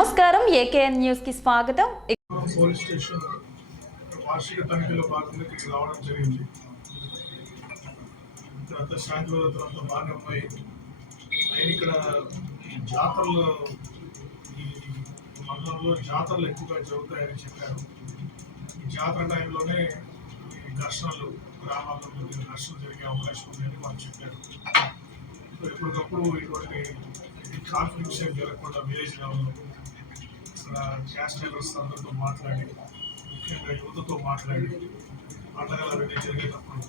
నమస్కారం. ఏకేఎన్ న్యూస్కి స్వాగతం. పోలీస్ స్టేషన్ వార్షిక తనిఖీలో భాగంగా ఇక్కడికి రావడం జరిగింది. తర్వాత సాయంత్రం తర్వాత భాగంపై అంతా ఆయన ఇక్కడ జాతరలు ఈ మండలంలో జాతరలు ఎక్కువగా జరుగుతాయని చెప్పారు. ఈ జాతర టైంలోనే ఈ ఘర్షణలు గ్రామాల్లో ఘర్షణలు జరిగే అవకాశం ఉందని వాళ్ళు చెప్పారు. ఎప్పటికప్పుడు ఇటువంటి కాన్ఫ్లిక్ట్స్ ఏం జరగకుండా విలేజ్ లెవెల్లో ఇక్కడ క్యాష్ అందరితో మాట్లాడి ముఖ్యంగా యువతతో మాట్లాడి పండగల వెళ్ళి జరిగేటప్పుడు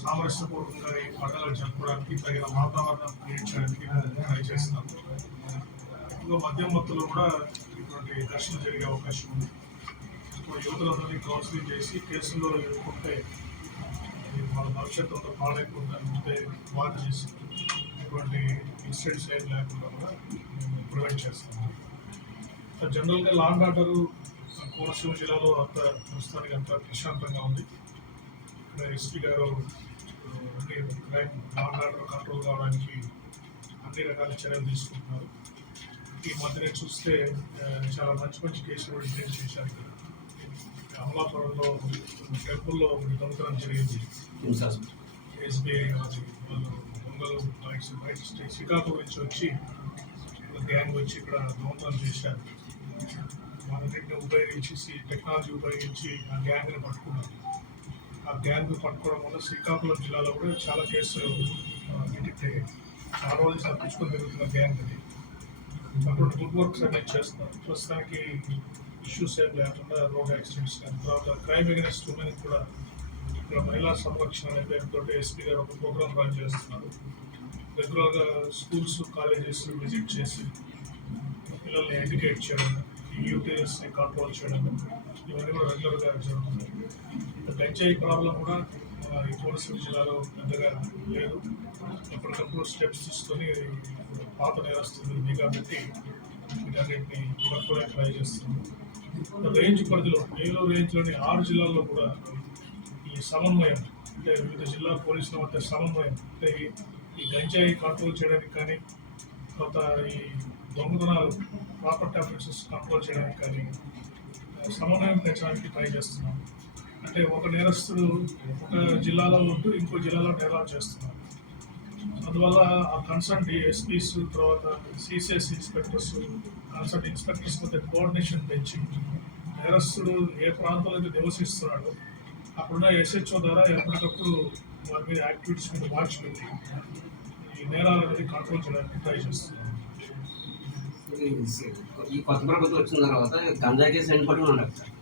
సామరస్యపూర్వకంగా ఈ పండుగలు జరుపుకోవడానికి తగిన వాతావరణం క్రియేట్ చేయడానికి ట్రై చేస్తున్నాం. ఇంకా మద్యం మత్తులో కూడా ఇటువంటి ఘర్షణ జరిగే అవకాశం ఉంది. సో యువతులందరినీ కౌన్సిలింగ్ చేసి కేసుల్లో ఎదుర్కొంటే వాళ్ళ భవిష్యత్తు అంతా పాడైపోతుందని ముందే వార్న్ చేసి ఇటువంటి ఇన్సిడెంట్స్ ఏం లేకుండా కూడా ప్రివెంట్ చేస్తున్నాం. జనరల్గా లాండ్ ఆర్డర్ కోనసీమ జిల్లాలో అంత ప్రస్తుతానికి అంత ప్రశాంతంగా ఉంది. ఇక్కడ ఎస్పీ గారు అన్ని క్రైమ్ లాండ్ ఆర్డర్ కంట్రోల్ కావడానికి అన్ని రకాల చర్యలు తీసుకుంటున్నారు. ఈ మధ్యనే చూస్తే చాలా మంచి మంచి కేసులు డిటైన్ చేశారు ఇక్కడ. అమలాపురంలో టెంపుల్లో దొంగతనం జరిగింది. ఎస్బీఐ వాళ్ళు దొంగలు బయట శ్రీకాకుళం నుంచి వచ్చి గ్యాంగ్ వచ్చి ఇక్కడ దొంగతనం చేశారు. మనన్నింటిని ఉపయోగించేసి టెక్నాలజీ ఉపయోగించి ఆ గ్యాంగ్ని పట్టుకున్నారు. ఆ గ్యాంగ్ పట్టుకోవడం వల్ల శ్రీకాకుళం జిల్లాలో కూడా చాలా కేసులు డిటెక్ట్ అయ్యాయి. చాలా రోజులు తప్పించుకొని తిరుగుతున్న గ్యాంగ్ అది. అటువంటి గుడ్ వర్క్స్ అనేది చేస్తున్నారు. ప్రస్తుతానికి ఇష్యూస్ ఏం లేకుండా రోడ్ యాక్సిడెంట్స్ కానీ తర్వాత క్రైమ్ అగెన్స్ట్ ఉమెన్ కూడా ఇక్కడ మహిళా సంరక్షణ అనే పేరుతో ఎస్పీ గారు ఒక ప్రోగ్రామ్ రన్ చేస్తున్నారు. రెగ్యులర్గా స్కూల్స్ కాలేజెస్ విజిట్ చేసి పిల్లల్ని ఎడ్యుకేట్ చేయడం యూటీఎస్ని కంట్రోల్ చేయడం ఇవన్నీ కూడా రెగ్యులర్గా జరుగుతున్నాయి. గంజాయి ప్రాబ్లం కూడా ఈ కోనసీమ జిల్లాలో పెద్దగా లేదు. ఎప్పటికప్పుడు స్టెప్స్ తీసుకొని పాత నేరస్తుంది నిఘా పెట్టి వీటన్నింటిని పట్టుకోవడానికి ట్రై చేస్తున్నాం. రేంజ్ పరిధిలో ఏలూరు రేంజ్లోని ఆరు జిల్లాల్లో కూడా ఈ సమన్వయం అంటే వివిధ జిల్లా పోలీసుల మధ్య సమన్వయం అంటే ఈ- ఈ గంజాయి కంట్రోల్ చేయడానికి కానీ తర్వాత ఈ దొంగతనాలు ప్రాపర్టీ ఆఫీసెస్ కంట్రోల్ చేయడానికి కానీ సమన్వయం పెంచడానికి ట్రై చేస్తున్నాం. అంటే ఒక నేరస్తుడు ఒక జిల్లాలో ఉంటూ ఇంకో జిల్లాలో నేరాలు చేస్తున్నారు. అందువల్ల ఆ కన్సర్న్ ఎస్పీస్ తర్వాత సిసిఎస్ ఇన్స్పెక్టర్స్ కన్సర్న్ ఇన్స్పెక్టర్స్ మధ్య కోఆర్డినేషన్ పెంచి నేరస్తుడు ఏ ప్రాంతంలో అయితే నివసిస్తున్నాడో అప్పుడున్న ఎస్హెచ్ఓ ద్వారా ఎప్పటికప్పుడు వారి మీద యాక్టివిటీస్ మీద వాచ్ పెట్టి ఈ నేరాలు అనేది కంట్రోల్ చేయడానికి ట్రై చేస్తున్నాం. ఈ కొత్త ప్రభుత్వం వచ్చిన తర్వాత గంజా కేసు ఎన్ని పట్టుకుని ఉండదు సార్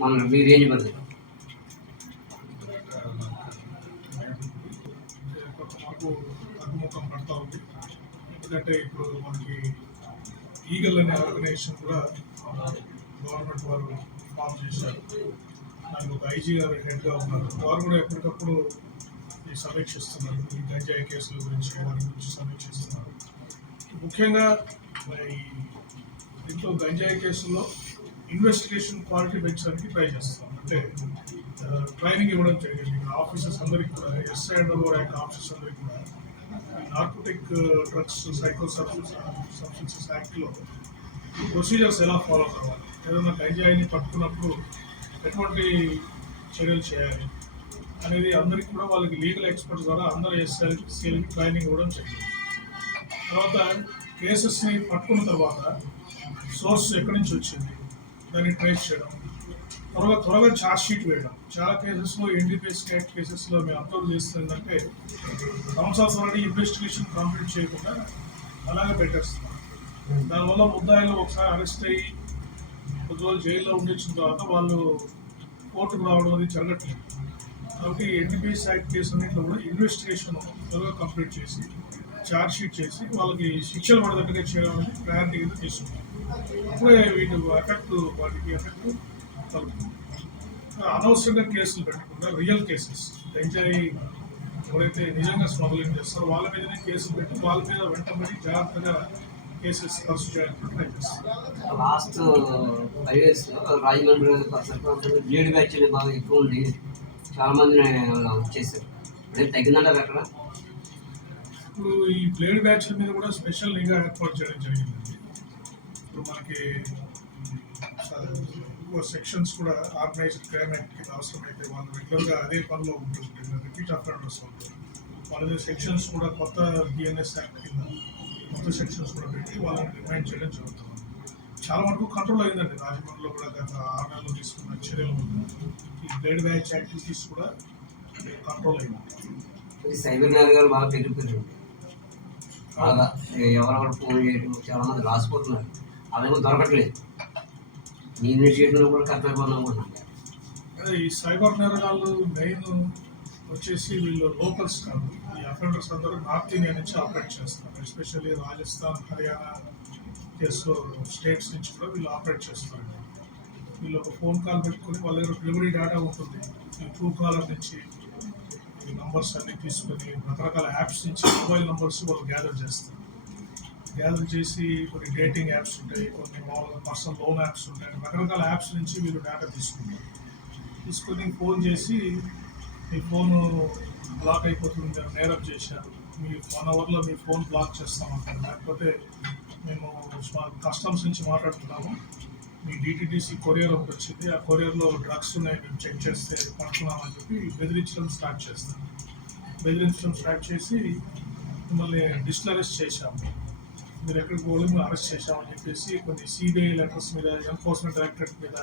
మన మీ రేంజ్ పరిధిలో పడతా ఉంది ఎందుకంటే ఇప్పుడు మనకి ఈగల్ అనే ఆర్గనైజేషన్ కూడా గవర్నమెంట్ వారు ఫామ్ చేశారు దానికి ఒక ఐజీ గారు హెడ్గా ఉన్నారు వారు కూడా ఎప్పటికప్పుడు సమీక్షిస్తున్నారు ఈ గంజాయి కేసుల గురించి వారి గురించి సమీక్షిస్తున్నారు. ముఖ్యంగా ఈ దీంట్లో గంజాయి కేసుల్లో ఇన్వెస్టిగేషన్ క్వాలిటీ పెంచడానికి ట్రై చేస్తాం. అంటే ట్రైనింగ్ ఇవ్వడం జరిగింది. ఆఫీసర్స్ అందరికి కూడా ఎస్ఐ అండ్ ర్యాంక్ ఆఫీసర్స్ అందరికి కూడా. నార్కోటిక్ డ్రగ్స్ సైకో సబ్స్టెన్సెస్ యాక్ట్లో ప్రొసీజర్స్ ఎలా ఫాలో కావాలి? ఏదైనా గంజాయిని పట్టుకున్నప్పుడు ఎటువంటి చర్యలు చేయాలి? అనేది అందరికి కూడా వాళ్ళకి లీగల్ ఎక్స్పర్ట్స్ ద్వారా అందరూ ఎస్ఐలకి సీఎల్కి ట్రైనింగ్ ఇవ్వడం జరిగింది. తర్వాత కేసెస్ని పట్టుకున్న తర్వాత సోర్స్ ఎక్కడి నుంచి వచ్చింది? దాన్ని ట్రేస్ చేయడం. త్వరగా త్వరగా ఛార్జ్ షీట్ వేయడం. చాలా కేసెస్లో ఎన్డీపీఎస్ యాక్ట్ కేసెస్లో మేము అబ్జర్వ్ చేస్తుందంటే సంవత్సరాలు ఆల్రెడీ ఇన్వెస్టిగేషన్ కంప్లీట్ చేయకుండా అలాగే పెట్టేస్తున్నాం. దానివల్ల ముద్దాయిలు ఒకసారి అరెస్ట్ అయ్యి కొద్ది రోజులు జైల్లో ఉండించిన తర్వాత వాళ్ళు కోర్టుకు రావడం అనేది జరగట్లేదు. కాబట్టి ఎన్డీపీఎస్ యాక్ట్ కేసు అన్నింటిలో కూడా ఇన్వెస్టిగేషన్ త్వరగా కంప్లీట్ చేసి ఛార్జ్ షీట్ చేసి వాళ్ళకి శిక్షలు పడదట్టుగా చేయడం అనేది ప్రయారిటీ కింద తీసుకుంటాం అప్పుడే వీటి ఎఫెక్ట్ వాటికి ఎఫెక్ట్ కలుగుతుంది అనవసరంగా కేసులు పెట్టకుండా రియల్ కేసెస్ గంజాయి ఎవరైతే నిజంగా స్మగ్లింగ్ చేస్తారో వాళ్ళ మీదనే కేసులు పెట్టి వాళ్ళ మీద వెంటబడి జాగ్రత్తగా కేసెస్ పర్సు చేయాలని ట్రై చేస్తారు. Last five years Rajahmundry lead blade batch అనేది బాగా ఎక్కువ ఉండి చాలా మంది వచ్చేసారు అంటే తగ్గిందంటారు అక్కడ ఇప్పుడు ఈ ప్లేడ్ బ్యాచ్ల మీద కూడా స్పెషల్ నిఘా ఏర్పాటు చేయడం జరిగిందండి. ఇప్పుడు మనకి సెక్షన్స్ కూడా ఆర్గనైజ్డ్ క్రైమ్ యాక్ట్ అవసరమైతే వాళ్ళు రెగ్యులర్గా అదే పనిలో ఉంటుంది రిపీట్ అఫెండర్స్ వాళ్ళు. వాళ్ళ సెక్షన్స్ కూడా కొత్త బిఎన్ఎస్ యాక్ట్ కింద కొత్త సెక్షన్స్ కూడా పెట్టి వాళ్ళని రిమైండ్ చేయడం జరుగుతుంది. చాలా వరకు కంట్రోల్ అయిందండి. రాజమండ్రిలో కూడా గత ఆరు నెలలు తీసుకున్న చర్యలు ఈ బ్లేడ్ బ్యాచ్ యాక్టివిటీస్ కూడా కంట్రోల్ అయింది. సైబర్ నేరగాలు బాగా పెరిగిపోయారు బాగా ఎవరెవరు ఫోన్ చేయడం చాలా మంది రాసిపోతున్నారు అదేమో దొరకట్లేదు. నేను ఇనిషియేటివ్లో కూడా కరెక్ట్ అయిపోయినా అనుకుంటున్నాను ఈ సైబర్ నేరగాళ్ళు మెయిన్ వచ్చేసి వీళ్ళు లోకల్స్ కాదు. ఈ అఫెండర్స్ అందరూ నార్త్ ఇండియా నుంచి ఆపరేట్ చేస్తారు ఎస్పెషల్లీ రాజస్థాన్ హర్యానా కేసు స్టేట్స్ నుంచి కూడా వీళ్ళు ఆపరేట్ చేస్తారు వీళ్ళు ఒక ఫోన్ కాల్ పెట్టుకొని వాళ్ళ దగ్గర డెలివరీ డేటా ఉంటుంది. ఈ ట్రూ కాలర్ నుంచి ఈ నంబర్స్ అన్ని తీసుకొని రకరకాల యాప్స్ నుంచి మొబైల్ నంబర్స్ వాళ్ళు గ్యాదర్ చేస్తారు. గ్యాదర్ చేసి కొన్ని డేటింగ్ యాప్స్ ఉంటాయి కొన్ని మామూలుగా పర్సనల్ లోన్ యాప్స్ ఉంటాయి. రకరకాల యాప్స్ నుంచి వీళ్ళు డేటా తీసుకుంటారు. తీసుకొని ఫోన్ చేసి మీ ఫోన్ బ్లాక్ అయిపోతుంది మీరు నేరం చేశారు. మీ వన్ అవర్లో మీ ఫోన్ బ్లాక్ చేస్తామంటారు. లేకపోతే మేము కస్టమ్స్ నుంచి మాట్లాడుతున్నాము. మీ డిటిడిసి కొరియర్ ఒకటి వచ్చింది. ఆ కొరియర్లో డ్రగ్స్ ఉన్నాయి మేము చెక్ చేస్తే పడుతున్నామని చెప్పి బెదిరించడం స్టార్ట్ చేస్తాం. బెదిరించడం స్టార్ట్ చేసి మిమ్మల్ని డిస్లరెస్ట్ చేశాము. మీరు ఎక్కడికి పోయి మేము అరెస్ట్ చేశామని చెప్పేసి కొన్ని సిబిఐ లెటర్స్ మీద ఎన్ఫోర్స్మెంట్ డైరెక్టరేట్ మీద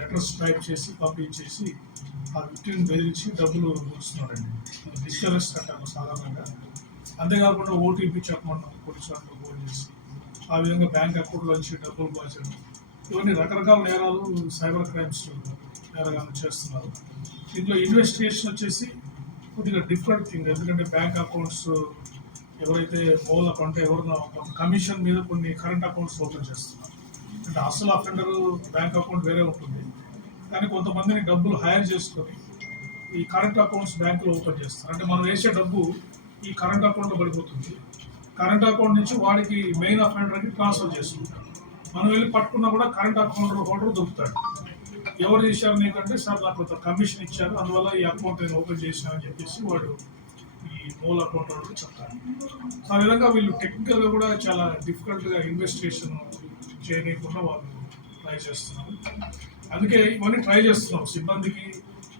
లెటర్స్ టైప్ చేసి పంపించేసి ఆ విక్టిమ్ బెదిరించి డబ్బులు ఇస్తున్నారండి డిస్కరెస్ట్ అంటారు సాధారణంగా. అంతేకాకుండా ఓటీపీ చెప్పమన్నాం పోలీసు వాళ్ళు ఫోన్ చేసి. ఆ విధంగా బ్యాంక్ అకౌంట్లో నుంచి డబ్బులు పోల్చడం ఇవన్నీ రకరకాల నేరాలు సైబర్ క్రైమ్స్ నేరగాలు చేస్తున్నారు. దీంట్లో ఇన్వెస్టిగేషన్ వచ్చేసి కొద్దిగా డిఫరెంట్ థింగ్ ఎందుకంటే బ్యాంక్ అకౌంట్స్ ఎవరైతే మోల్ అకౌంట్ ఎవరినో కమిషన్ మీద కొన్ని కరెంట్ అకౌంట్స్ ఓపెన్ చేస్తున్నారు. అంటే అసలు అఫెండర్ బ్యాంక్ అకౌంట్ వేరే ఉంటుంది. కానీ కొంతమందిని డబ్బులు హైర్ చేసుకొని ఈ కరెంట్ అకౌంట్స్ బ్యాంకులో ఓపెన్ చేస్తారు. అంటే మనం వేసే డబ్బు ఈ కరెంట్ అకౌంట్లో పడిపోతుంది. కరెంట్ అకౌంట్ నుంచి వాడికి మెయిన్ అఫెండర్కి ట్రాన్స్ఫర్ చేసుకుంటారు. మనం వెళ్ళి పట్టుకున్నా కూడా కరెంట్ అకౌంట్ హోల్డర్ దొరుకుతాడు ఎవరు చేశారు నీకంటే సార్ నాకు కొంత కమిషన్ ఇచ్చారు అందువల్ల ఈ అకౌంట్ నేను ఓపెన్ చేశానని చెప్పేసి వాడు ఈ మూల అకౌంట్ వాళ్ళు చెప్తారు సో ఆ విధంగా వీళ్ళు టెక్నికల్గా కూడా చాలా డిఫికల్ట్గా ఇన్వెస్టిగేషన్ చేయనీయకుండా వాళ్ళు ట్రై చేస్తున్నారు. అందుకే ఇవన్నీ ట్రై చేస్తున్నాం. సిబ్బందికి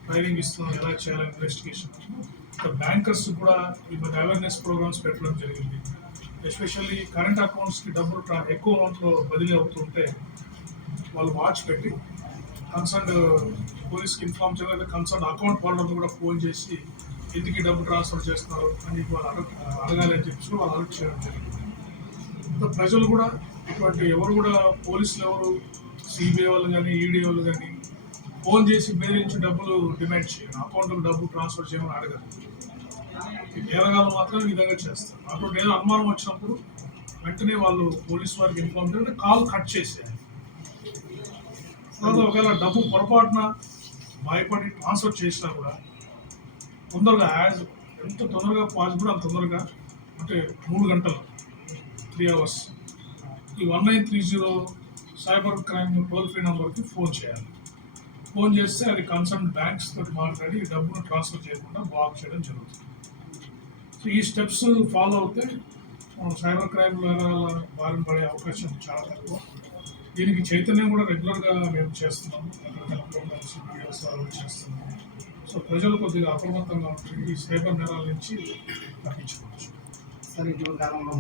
ట్రైనింగ్ ఇస్తున్నాం ఎలా చేయాలి ఇన్వెస్టిగేషన్ బ్యాంకర్స్ కూడా ఇవన్నీ అవేర్నెస్ ప్రోగ్రామ్స్ పెట్టడం జరిగింది. ఎస్పెషల్లీ కరెంట్ అకౌంట్స్కి డబ్బులు ఎక్కువ అమౌంట్లో బదిలీ అవుతుంటే వాళ్ళు వాచ్ పెట్టి కన్సర్న్ పోలీస్కి ఇన్ఫార్మ్ చేయలేదు కన్సర్న్ అకౌంట్ హోల్డర్ని కూడా ఫోన్ చేసి ఎందుకు డబ్బు ట్రాన్స్ఫర్ చేస్తున్నారు అని వాళ్ళు అడగ అడగాలి అని చెప్పి వాళ్ళు అలర్ట్ చేయడం జరిగింది. ప్రజలు కూడా ఇటువంటి ఎవరు కూడా పోలీసులు ఎవరు సిబిఐ వాళ్ళు కానీ ఈడీ వాళ్ళు కానీ ఫోన్ చేసి బెదిరించి డబ్బులు డిమాండ్ చేయరు. అకౌంట్కి డబ్బు ట్రాన్స్ఫర్ చేయమని అడగరు. నేరగాలు మాత్రం ఈ విధంగా చేస్తారు. అటువంటి ఏదో అనుమానం వచ్చినప్పుడు వెంటనే వాళ్ళు పోలీస్ వారికి ఇన్ఫార్మ్ చేయండి కాల్ కట్ చేసేయాలి. తర్వాత ఒకవేళ డబ్బు పొరపాటున భయపడి ట్రాన్స్ఫర్ చేసినా కూడా తొందరగా యాజ్ ఎంత తొందరగా పాసిబుల్ అంత తొందరగా అంటే మూడు గంటలు త్రీ అవర్స్ ఈ one nine three zero cyber crime toll free నెంబర్కి ఫోన్ చేయాలి. ఫోన్ చేస్తే అది కన్సర్న్ బ్యాంక్స్ తోటి మాట్లాడి డబ్బును ట్రాన్స్ఫర్ చేయకుండా బ్లాక్ చేయడం జరుగుతుంది. సో ఈ స్టెప్స్ ఫాలో అవుతే మనం సైబర్ క్రైమ్ బారిన పడే అవకాశం చాలా తక్కువ. దీనికి చైతన్యం కూడా రెగ్యులర్గా మేము చేస్తున్నాము. రకరకాల ప్రోగ్రామ్స్ వీడియోస్ సో ప్రజలు కొద్దిగా అప్రమత్తంగా ఉంటుంది ఈ సైబర్ నేరాల నుంచి తప్పించుకోవచ్చు. సరే ఇటీవల కాలంలో